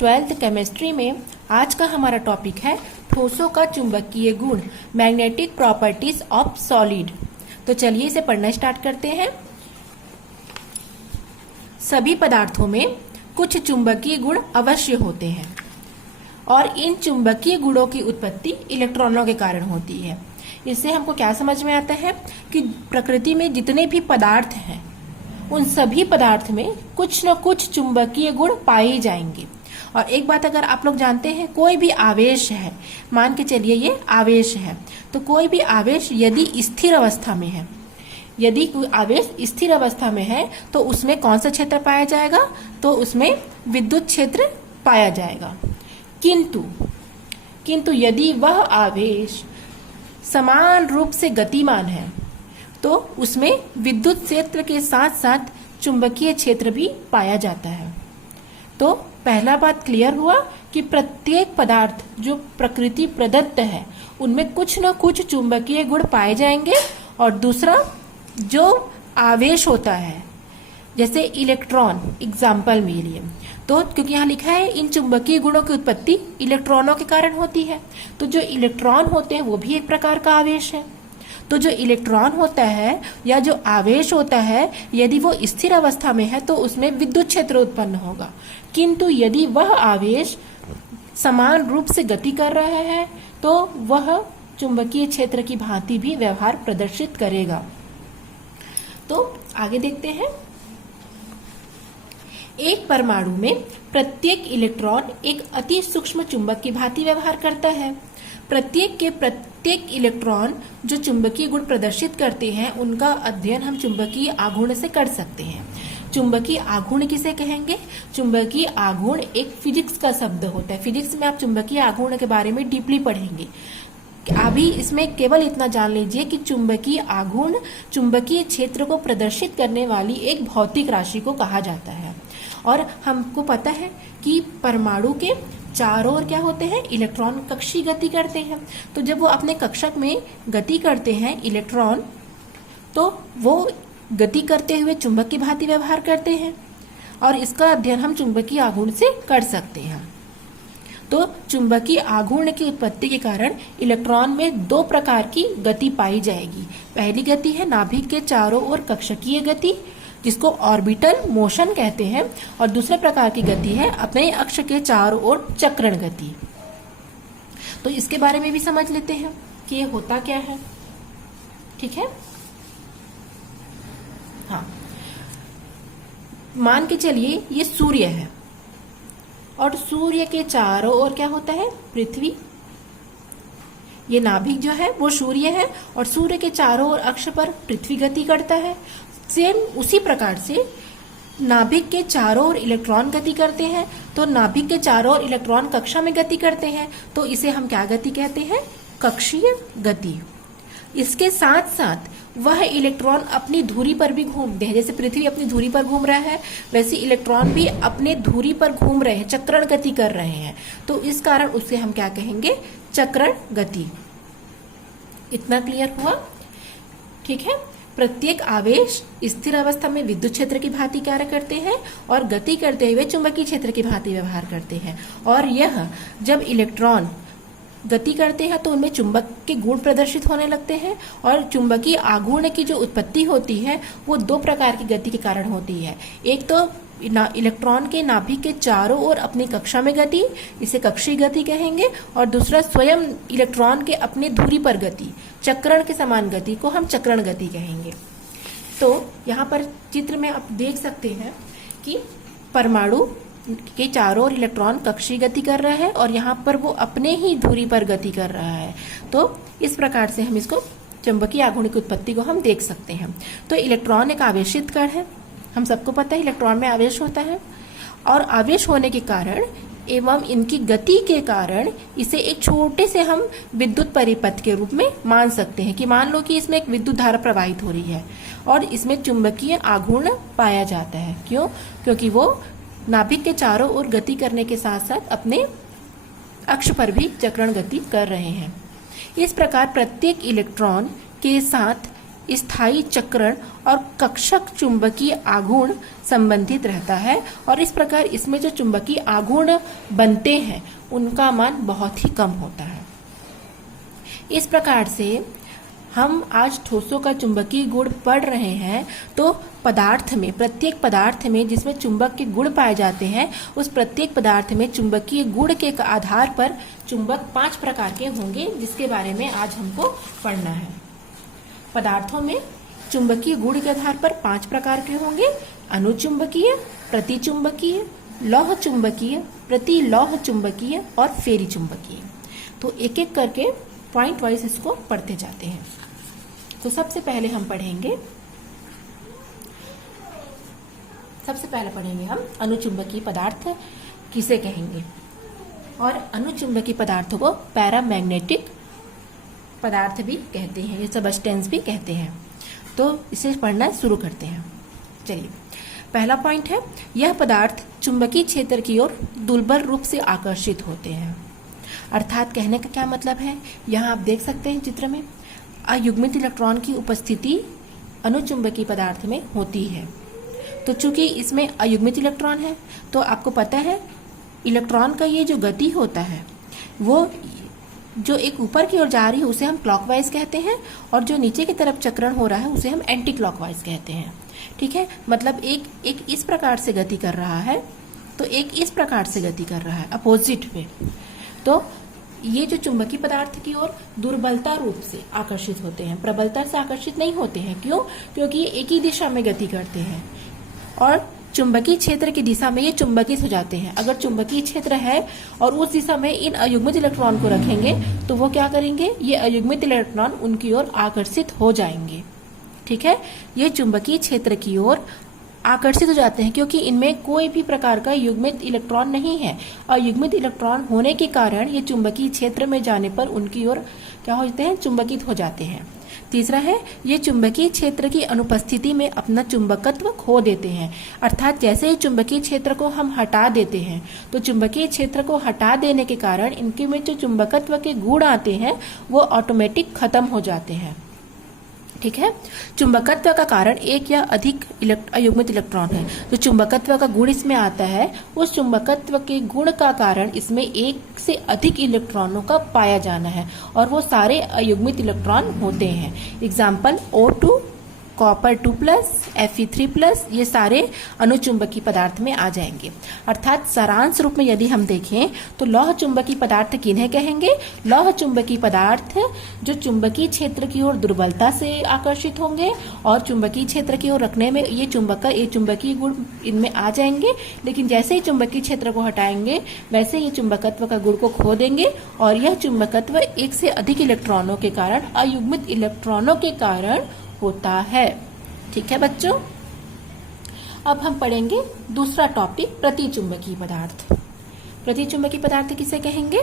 Twelfth chemistry में आज का हमारा टॉपिक है ठोसों का चुंबकीय गुण, मैग्नेटिक प्रॉपर्टीज ऑफ सॉलिड। तो चलिए इसे पढ़ना स्टार्ट करते हैं। सभी पदार्थों में कुछ चुंबकीय गुण अवश्य होते हैं और इन चुंबकीय गुणों की उत्पत्ति इलेक्ट्रॉनों के कारण होती है। इससे हमको क्या समझ में आता है कि प्रकृति में जितने भी पदार्थ हैं उन सभी पदार्थ में कुछ न कुछ चुंबकीय गुण पाए जाएंगे। और एक बात अगर आप लोग जानते हैं, कोई भी आवेश है, मान के चलिए ये आवेश है, तो कोई भी आवेश यदि स्थिर अवस्था में है, यदि कोई आवेश स्थिर अवस्था में है तो उसमें कौन सा क्षेत्र पाया जाएगा? तो उसमें विद्युत क्षेत्र पाया जाएगा। किंतु यदि वह आवेश समान रूप से गतिमान है तो उसमें विद्युत क्षेत्र के साथ साथ चुंबकीय क्षेत्र भी पाया जाता है। तो पहला बात क्लियर हुआ कि प्रत्येक पदार्थ जो प्रकृति प्रदत्त है उनमें कुछ न कुछ चुंबकीय गुण पाए जाएंगे। और दूसरा, जो आवेश होता है जैसे इलेक्ट्रॉन एग्जाम्पल में लिए, तो क्योंकि यहाँ लिखा है इन चुंबकीय गुणों की उत्पत्ति इलेक्ट्रॉनों के कारण होती है, तो जो इलेक्ट्रॉन होते हैं वो भी एक प्रकार का आवेश है। तो जो इलेक्ट्रॉन होता है या जो आवेश होता है, यदि वो स्थिर अवस्था में है तो उसमें विद्युत क्षेत्र उत्पन्न होगा। किंतु यदि वह आवेश समान रूप से गति कर रहा है तो वह चुंबकीय क्षेत्र की भांति भी व्यवहार प्रदर्शित करेगा। तो आगे देखते हैं। एक परमाणु में प्रत्येक इलेक्ट्रॉन एक अति सूक्ष्म चुंबक की भांति व्यवहार करता है। प्रत्येक इलेक्ट्रॉन जो चुंबकीय गुण प्रदर्शित करते हैं उनका अध्ययन हम चुंबकीय आघूर्ण से कर सकते हैं। चुंबकीय आघूर्ण किसे कहेंगे? चुंबकीय आघूर्ण एक फिजिक्स का शब्द होता है। फिजिक्स में आप चुंबकीय आघूर्ण के बारे में डीपली पढ़ेंगे। अभी इसमें केवल इतना जान लीजिए कि चुंबकीय आघूर्ण चुंबकीय क्षेत्र को प्रदर्शित करने वाली एक भौतिक राशि को कहा जाता है। और हमको पता है कि परमाणु के चारों ओर क्या होते हैं? इलेक्ट्रॉन कक्षीय गति करते हैं। तो जब वो अपने कक्षक में गति करते हैं इलेक्ट्रॉन, तो वो गति करते हुए चुंबक की भांति व्यवहार करते हैं और इसका अध्ययन हम चुंबकीय आघूर्ण से कर सकते हैं। तो चुंबकीय आघूर्ण की उत्पत्ति के कारण इलेक्ट्रॉन में दो प्रकार की गति पाई जाएगी। पहली गति है नाभिक के चारों ओर कक्षकीय गति, जिसको ऑर्बिटल मोशन कहते हैं, और दूसरे प्रकार की गति है अपने अक्ष के चारों ओर चक्रण गति। तो इसके बारे में भी समझ लेते हैं कि ये होता क्या है। ठीक है, हाँ, मान के चलिए ये सूर्य है और सूर्य के चारों ओर क्या होता है? पृथ्वी। ये नाभिक जो है वो सूर्य है और सूर्य के चारों ओर अक्ष पर पृथ्वी गति करता है। सेम उसी प्रकार से नाभिक के चारों ओर इलेक्ट्रॉन गति करते हैं, तो नाभिक के चारों ओर इलेक्ट्रॉन कक्षा में गति करते हैं, तो इसे हम क्या गति कहते हैं? कक्षीय गति। इसके साथ साथ वह इलेक्ट्रॉन अपनी धुरी पर भी घूमते हैं। जैसे पृथ्वी अपनी धुरी पर घूम रहा है, वैसे इलेक्ट्रॉन भी अपने धुरी पर घूम रहे हैं, चक्रण गति कर रहे हैं। तो इस कारण उसे हम क्या कहेंगे? चक्रण गति। इतना क्लियर हुआ? ठीक है। प्रत्येक आवेश स्थिर अवस्था में विद्युत क्षेत्र की भांति कार्य करते हैं और गति करते हुए चुंबकीय क्षेत्र की भांति व्यवहार करते हैं। और यह जब इलेक्ट्रॉन गति करते हैं तो उनमें चुंबक के गुण प्रदर्शित होने लगते हैं। और चुंबकीय आघूर्ण की जो उत्पत्ति होती है वो दो प्रकार की गति के कारण होती है। एक तो इलेक्ट्रॉन के नाभिक के चारों ओर अपनी कक्षा में गति, इसे कक्षीय गति कहेंगे, और दूसरा स्वयं इलेक्ट्रॉन के अपने धुरी पर गति, चक्रण के समान गति को हम चक्रण गति कहेंगे। तो यहाँ पर चित्र में आप देख सकते हैं कि परमाणु के चारों ओर इलेक्ट्रॉन कक्षीय गति कर रहा है और यहाँ पर वो अपने ही धुरी पर गति कर रहा है। तो इस प्रकार से हम इसको चुंबकीय आघूर्ण की उत्पत्ति को हम देख सकते हैं। तो इलेक्ट्रॉन एक आवेशित कण है, हम सबको पता है इलेक्ट्रॉन में आवेश होता है, और आवेश होने के कारण एवं इनकी गति के कारण इसे एक छोटे से हम विद्युत परिपथ के रूप में मान सकते हैं। कि मान लो कि इसमें एक विद्युत धारा प्रवाहित हो रही है और इसमें चुंबकीय आघूर्ण पाया जाता है। क्यों? क्योंकि वो नाभिक के चारों ओर गति करने के साथ साथ अपने अक्ष पर भी चक्रण गति कर रहे हैं। इस प्रकार प्रत्येक इलेक्ट्रॉन के साथ स्थायी चक्रण और कक्षक चुंबकीय आघूर्ण संबंधित रहता है और इस प्रकार इसमें जो चुंबकीय आघूर्ण बनते हैं उनका मान बहुत ही कम होता है। इस प्रकार से हम आज ठोसों का चुंबकीय गुण पढ़ रहे हैं, तो पदार्थ में, प्रत्येक पदार्थ में जिसमें चुंबक के गुण पाए जाते हैं, उस प्रत्येक पदार्थ में चुंबकीय गुण के आधार पर चुंबक 5 प्रकार के होंगे, जिसके बारे में आज हमको पढ़ना है। पदार्थों में चुंबकीय गुण के आधार पर 5 प्रकार के होंगे: अनुचुंबकीय, प्रतिचुंबकीय, लौह चुंबकीय, प्रतिलौह चुंबकीय और फेरी चुंबकीय। तो एक एक करके पॉइंट वाइज इसको पढ़ते जाते हैं। तो सबसे पहले पढ़ेंगे हम अनुचुंबकीय पदार्थ किसे कहेंगे, और अनुचुंबकीय पदार्थों को पैरामैग्नेटिक पदार्थ भी कहते हैं, ये सबस्टेंस भी कहते हैं। तो इसे पढ़ना शुरू करते हैं। चलिए, पहला पॉइंट है, यह पदार्थ चुंबकीय क्षेत्र की ओर दुर्बल रूप से आकर्षित होते हैं। अर्थात कहने का क्या मतलब है, यहाँ आप देख सकते हैं चित्र में अयुग्मित इलेक्ट्रॉन की उपस्थिति अनुचुंबकीय पदार्थ में होती है। तो चूंकि इसमें अयुग्मित इलेक्ट्रॉन है, तो आपको पता है इलेक्ट्रॉन का ये जो गति होता है वो जो एक ऊपर की ओर जा रही है उसे हम क्लॉकवाइज कहते हैं, और जो नीचे की तरफ चक्रण हो रहा है उसे हम एंटी क्लॉकवाइज कहते हैं। ठीक है, मतलब एक इस प्रकार से गति कर रहा है तो एक इस प्रकार से गति कर रहा है अपोजिट में। तो ये जो चुंबकीय पदार्थ की ओर दुर्बलता रूप से आकर्षित होते हैं, प्रबलता से आकर्षित नहीं होते हैं। क्यों? क्योंकि ये एक ही दिशा में गति करते हैं और चुंबकीय क्षेत्र की दिशा में ये चुंबकित हो जाते हैं। अगर चुंबकीय क्षेत्र है और उस दिशा में इन अयुग्मित इलेक्ट्रॉन को रखेंगे तो वो क्या करेंगे, ये अयुग्मित इलेक्ट्रॉन उनकी ओर आकर्षित हो जाएंगे। ठीक है, ये चुंबकीय क्षेत्र की ओर आकर्षित हो जाते हैं क्योंकि इनमें कोई भी प्रकार का युग्मित इलेक्ट्रॉन नहीं है। अयुग्मित इलेक्ट्रॉन होने के कारण ये चुंबकीय क्षेत्र में जाने पर उनकी ओर क्या होते हैं, चुंबकित हो जाते हैं। तीसरा है, ये चुंबकीय क्षेत्र की अनुपस्थिति में अपना चुंबकत्व खो देते हैं। अर्थात जैसे ही चुंबकीय क्षेत्र को हम हटा देते हैं तो चुंबकीय क्षेत्र को हटा देने के कारण इनके में जो चुंबकत्व के गुण आते हैं वो ऑटोमेटिक खत्म हो जाते हैं। ठीक है, चुंबकत्व का कारण एक या अधिक अयुग्मित इलेक्ट्रॉन है। जो चुंबकत्व का गुण इसमें आता है उस चुंबकत्व के गुण का कारण इसमें एक से अधिक इलेक्ट्रॉनों का पाया जाना है और वो सारे अयुग्मित इलेक्ट्रॉन होते हैं। एग्जाम्पल O2, कॉपर 2+, Fe3+, ये सारे अनुचुंबकीय पदार्थ में आ जाएंगे। अर्थात सारांश रूप में यदि हम देखें तो लौह चुंबकीय पदार्थ किन्हें कहेंगे, लौह चुंबकीय पदार्थ जो चुंबकीय क्षेत्र की ओर दुर्बलता से आकर्षित होंगे और चुंबकीय क्षेत्र की ओर रखने में ये चुंबकीय गुण इनमें आ जाएंगे, लेकिन जैसे ही चुंबकीय क्षेत्र को हटाएंगे वैसे ये चुंबकत्व का गुण को खो देंगे और यह चुंबकत्व एक से अधिक इलेक्ट्रॉनों के कारण, अयुग्मित इलेक्ट्रॉनों के कारण होता है। ठीक है बच्चों, अब हम पढ़ेंगे दूसरा टॉपिक, प्रतिचुंबकीय पदार्थ। प्रतिचुंबकीय पदार्थ किसे कहेंगे?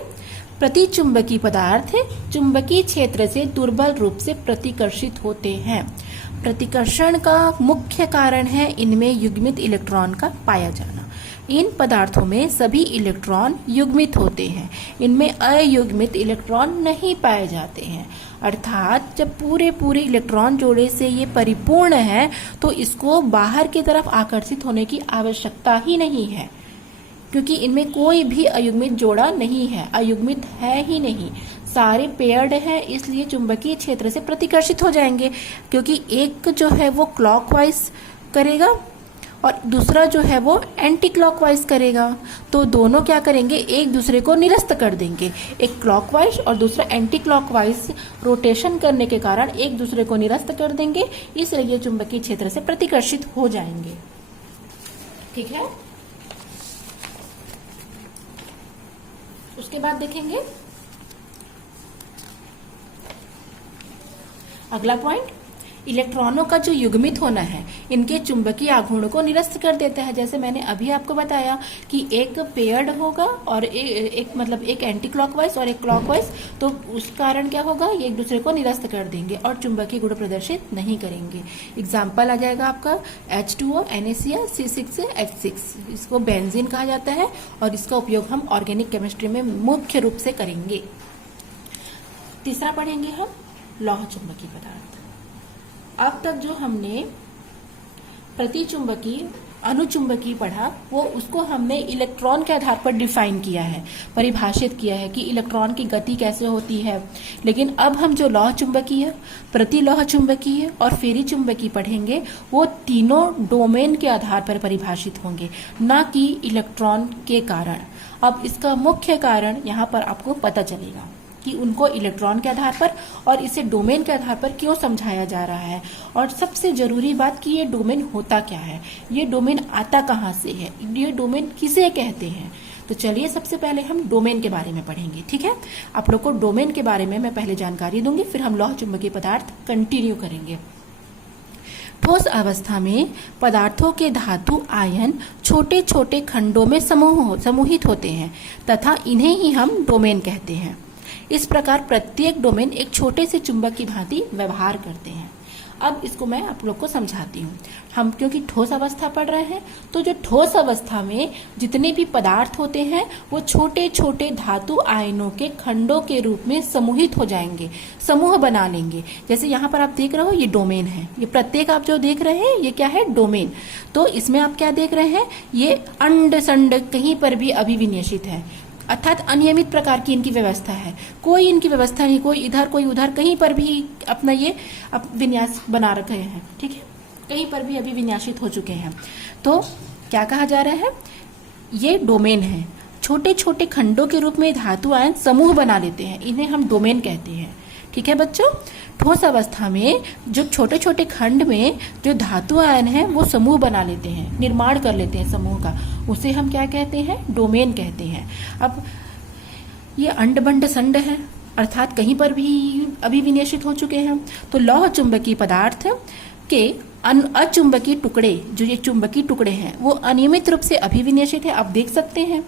प्रतिचुंबकीय पदार्थ चुंबकीय क्षेत्र से दुर्बल रूप से प्रतिकर्षित होते हैं। प्रतिकर्षण का मुख्य कारण है इनमें युग्मित इलेक्ट्रॉन का पाया जाना। इन पदार्थों में सभी इलेक्ट्रॉन युग्मित होते हैं, इनमें अयुग्मित इलेक्ट्रॉन नहीं पाए जाते हैं। अर्थात जब पूरे इलेक्ट्रॉन जोड़े से ये परिपूर्ण है तो इसको बाहर की तरफ आकर्षित होने की आवश्यकता ही नहीं है, क्योंकि इनमें कोई भी अयुग्मित जोड़ा नहीं है, अयुग्मित है ही नहीं, सारे पेयर्ड है, इसलिए चुंबकीय क्षेत्र से प्रतिकर्षित हो जाएंगे। क्योंकि एक जो है वो क्लॉकवाइज करेगा और दूसरा जो है वो एंटी क्लॉकवाइज करेगा, तो दोनों क्या करेंगे, एक दूसरे को निरस्त कर देंगे। एक क्लॉकवाइज और दूसरा एंटी क्लॉकवाइज रोटेशन करने के कारण एक दूसरे को निरस्त कर देंगे, इसलिए चुंबकीय क्षेत्र से प्रतिकर्षित हो जाएंगे। ठीक है, उसके बाद देखेंगे अगला पॉइंट, इलेक्ट्रॉनों का जो युग्मित होना है इनके चुंबकीय आघूर्ण को निरस्त कर देता है। जैसे मैंने अभी आपको बताया कि एक पेयर्ड होगा और एक एंटी क्लॉकवाइज और एक क्लॉकवाइज, तो उस कारण क्या होगा, ये एक दूसरे को निरस्त कर देंगे और चुंबकीय गुण प्रदर्शित नहीं करेंगे। एग्जाम्पल आ जाएगा आपका H2O, NaCl, C6H6, इसको बेंजीन कहा जाता है और इसका उपयोग हम ऑर्गेनिक केमिस्ट्री में मुख्य रूप से करेंगे। तीसरा पढ़ेंगे हम लौह चुंबकीय पदार्थ। अब तक जो हमने प्रतिचुंबकीय अनुचुंबकीय पढ़ा वो उसको हमने इलेक्ट्रॉन के आधार पर डिफाइन किया है, परिभाषित किया है कि इलेक्ट्रॉन की गति कैसे होती है। लेकिन अब हम जो लौह चुंबकीय, प्रतिलौह चुंबकीय और फेरी चुंबकीय पढ़ेंगे वो तीनों डोमेन के आधार पर परिभाषित होंगे, ना कि इलेक्ट्रॉन के कारण। अब इसका मुख्य कारण यहाँ पर आपको पता चलेगा कि उनको इलेक्ट्रॉन के आधार पर और इसे डोमेन के आधार पर क्यों समझाया जा रहा है, और सबसे जरूरी बात कि ये डोमेन होता क्या है, ये डोमेन आता कहाँ से है, ये डोमेन किसे कहते हैं। तो चलिए सबसे पहले हम डोमेन के बारे में पढ़ेंगे। ठीक है, आप लोग को डोमेन के बारे में मैं पहले जानकारी दूंगी, फिर हम लौह चुंबकीय पदार्थ कंटिन्यू करेंगे। ठोस अवस्था में पदार्थों के धातु आयन छोटे छोटे खंडों में समूहित होते हैं तथा इन्हें ही हम डोमेन कहते हैं। इस प्रकार प्रत्येक डोमेन एक छोटे से चुंबक की भांति व्यवहार करते हैं। अब इसको मैं आप लोग को समझाती हूँ। हम क्योंकि ठोस अवस्था पढ़ रहे हैं, तो जो ठोस अवस्था में जितने भी पदार्थ होते हैं वो छोटे छोटे धातु आयनों के खंडों के रूप में समूहित हो जाएंगे, समूह बना लेंगे। जैसे यहाँ पर आप देख रहे हो ये डोमेन है, ये प्रत्येक आप जो देख रहे हैं ये क्या है, डोमेन। तो इसमें आप क्या देख रहे हैं, ये अंड संड कहीं पर भी अभिविन्यसित है, अर्थात अनियमित प्रकार की इनकी व्यवस्था है। कोई इनकी व्यवस्था नहीं, कोई इधर कोई उधर, कहीं पर भी अपना ये विन्यास बना रखे हैं। ठीक है, कहीं पर भी अभी विन्यासित हो चुके हैं। तो क्या कहा जा रहा है, ये डोमेन है। छोटे छोटे खंडों के रूप में धातु आयन समूह बना लेते हैं, इन्हें हम डोमेन कहते हैं। ठीक है बच्चों, ठोस अवस्था में जो छोटे छोटे खंड में जो धातु आयन है वो समूह बना लेते हैं, निर्माण कर लेते हैं समूह का, उसे हम क्या कहते हैं, डोमेन कहते हैं। अब ये अंड बंड संड है, अर्थात कहीं पर भी अभिविन्यसित हो चुके हैं। तो लौह चुंबकीय पदार्थ के अचुंबकीय टुकड़े, जो ये चुंबकीय टुकड़े हैं वो अनियमित रूप से अभिविन्यसित है, आप देख सकते हैं।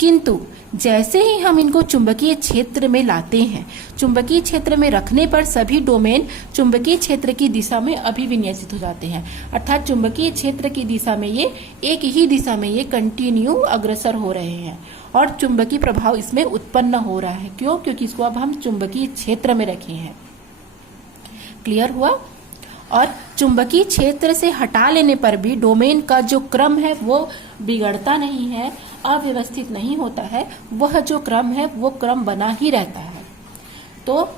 किंतु जैसे ही हम इनको चुंबकीय क्षेत्र में लाते हैं, चुंबकीय क्षेत्र में रखने पर सभी डोमेन चुंबकीय क्षेत्र की दिशा में अभिविन्यसित हो जाते हैं। अर्थात चुंबकीय क्षेत्र की दिशा में ये एक ही दिशा में ये कंटिन्यू अग्रसर हो रहे हैं और चुंबकीय प्रभाव इसमें उत्पन्न हो रहा है। क्यों? क्योंकि इसको अब हम चुंबकीय क्षेत्र में रखे हैं। क्लियर हुआ? और चुंबकीय क्षेत्र से हटा लेने पर भी डोमेन का जो क्रम है वो बिगड़ता नहीं है, अव्यवस्थित नहीं होता है, वह जो क्रम है वो क्रम बना ही रहता है। तो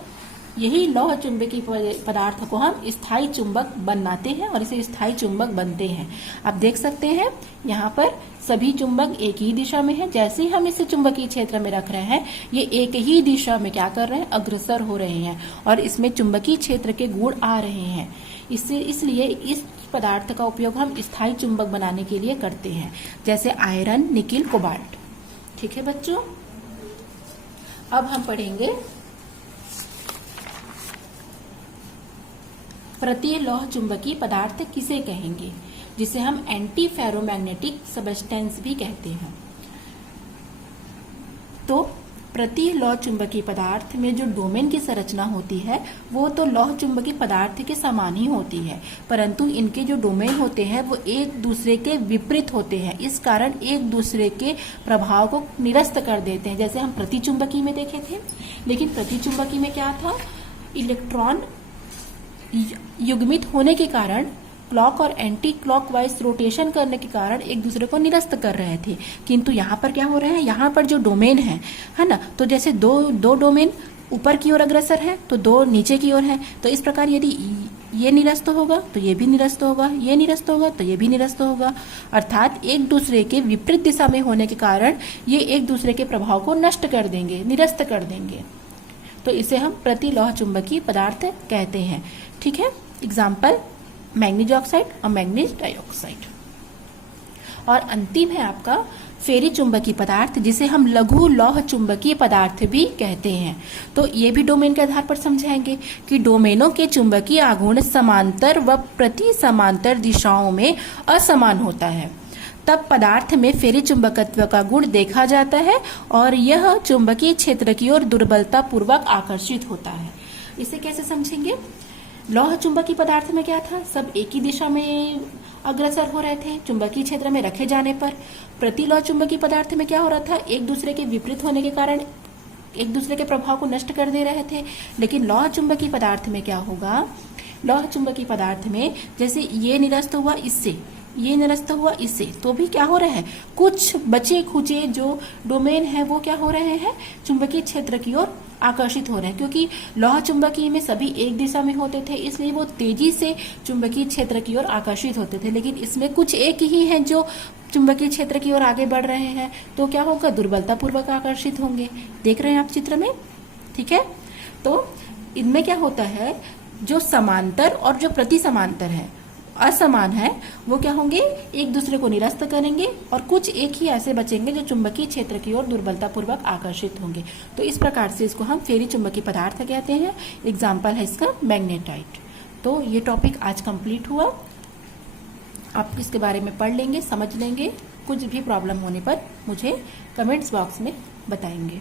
यही लौह चुंबकीय पदार्थ को हम स्थायी चुंबक बनाते हैं और इसे स्थायी चुंबक बनते हैं। आप देख सकते हैं यहाँ पर सभी चुंबक एक ही दिशा में है। जैसे ही हम इसे चुंबकीय क्षेत्र में रख रहे हैं, ये एक ही दिशा में क्या कर रहे हैं, अग्रसर हो रहे हैं और इसमें चुंबकीय क्षेत्र के गुण आ रहे हैं। इसलिए इस पदार्थ का उपयोग हम स्थायी चुंबक बनाने के लिए करते हैं, जैसे आयरन, निकिल, कोबाल्ट। ठीक है बच्चों, अब हम पढ़ेंगे प्रतिलौह चुंबकीय पदार्थ किसे कहेंगे, जिसे हम एंटी फेरोमैग्नेटिक सब्सटेंस भी कहते हैं। तो प्रतिलौह चुंबकीय पदार्थ में जो डोमेन की संरचना होती है वो तो लौह चुंबकीय पदार्थ के समान ही होती है, परंतु इनके जो डोमेन होते हैं वो एक दूसरे के विपरीत होते हैं। इस कारण एक दूसरे के प्रभाव को निरस्त कर देते हैं। जैसे हम प्रतिचुंबकीय में देखे थे, लेकिन प्रतिचुंबकीय में क्या था, इलेक्ट्रॉन युग्मित होने के कारण क्लॉक और एंटी क्लॉकवाइज रोटेशन करने के कारण एक दूसरे को निरस्त कर रहे थे। किंतु यहाँ पर क्या हो रहा है, यहाँ पर जो डोमेन है ना, तो जैसे दो डोमेन ऊपर की ओर अग्रसर है तो दो नीचे की ओर है। तो इस प्रकार यदि ये निरस्त होगा तो ये भी निरस्त होगा, ये निरस्त होगा तो ये भी निरस्त होगा। अर्थात एक दूसरे के विपरीत दिशा में होने के कारण ये एक दूसरे के प्रभाव को नष्ट कर देंगे, निरस्त कर देंगे। तो इसे हम प्रतिलौह चुंबकीय पदार्थ कहते हैं। ठीक है, एग्जाम्पल मैग्नीज ऑक्साइड और मैग्नीज डाइऑक्साइड। और अंतिम है आपका फेरी चुंबकीय पदार्थ, जिसे हम लघु लौह चुंबकीय पदार्थ भी कहते हैं। तो ये भी डोमेन के आधार पर समझाएंगे कि डोमेनों के चुंबकीय आघूर्ण समांतर व प्रति समांतर दिशाओं में असमान होता है, तब पदार्थ में फेरी चुंबकत्व का गुण देखा जाता है और यह चुंबकीय क्षेत्र की ओर दुर्बलता पूर्वक आकर्षित होता है। इसे कैसे समझेंगे? लौह चुंबकीय पदार्थ में क्या था, सब एक ही दिशा में अग्रसर हो रहे थे चुंबकीय क्षेत्र में रखे जाने पर। प्रतिलौह चुंबकीय पदार्थ में क्या हो रहा था, एक दूसरे के विपरीत होने के कारण एक दूसरे के प्रभाव को नष्ट कर दे रहे थे। लेकिन लौह चुंबकीय पदार्थ में क्या होगा, लौह चुंबकीय पदार्थ में जैसे ये निरस्त हुआ इससे, ये निरस्त हुआ इससे, तो भी क्या हो रहा है, कुछ बचे खुचे जो डोमेन है वो क्या हो रहे हैं, चुंबकीय क्षेत्र की ओर आकर्षित हो रहे हैं। क्योंकि लौह चुंबकीय में सभी एक दिशा में होते थे, इसलिए वो तेजी से चुंबकीय क्षेत्र की ओर आकर्षित होते थे। लेकिन इसमें कुछ एक ही हैं जो चुंबकीय क्षेत्र की ओर आगे बढ़ रहे हैं, तो क्या होगा, दुर्बलता पूर्वक आकर्षित होंगे। देख रहे हैं आप चित्र में, ठीक है। तो इनमें क्या होता है, जो समांतर और जो प्रति समांतर है, असमान है, वो क्या होंगे, एक दूसरे को निरस्त करेंगे और कुछ एक ही ऐसे बचेंगे जो चुंबकीय क्षेत्र की ओर दुर्बलता पूर्वक आकर्षित होंगे। तो इस प्रकार से इसको हम फेरी चुंबकीय पदार्थ कहते हैं। एग्जाम्पल है इसका मैग्नेटाइट। तो ये टॉपिक आज कंप्लीट हुआ। आप इसके बारे में पढ़ लेंगे, समझ लेंगे। कुछ भी प्रॉब्लम होने पर मुझे कमेंट्स बॉक्स में बताएंगे।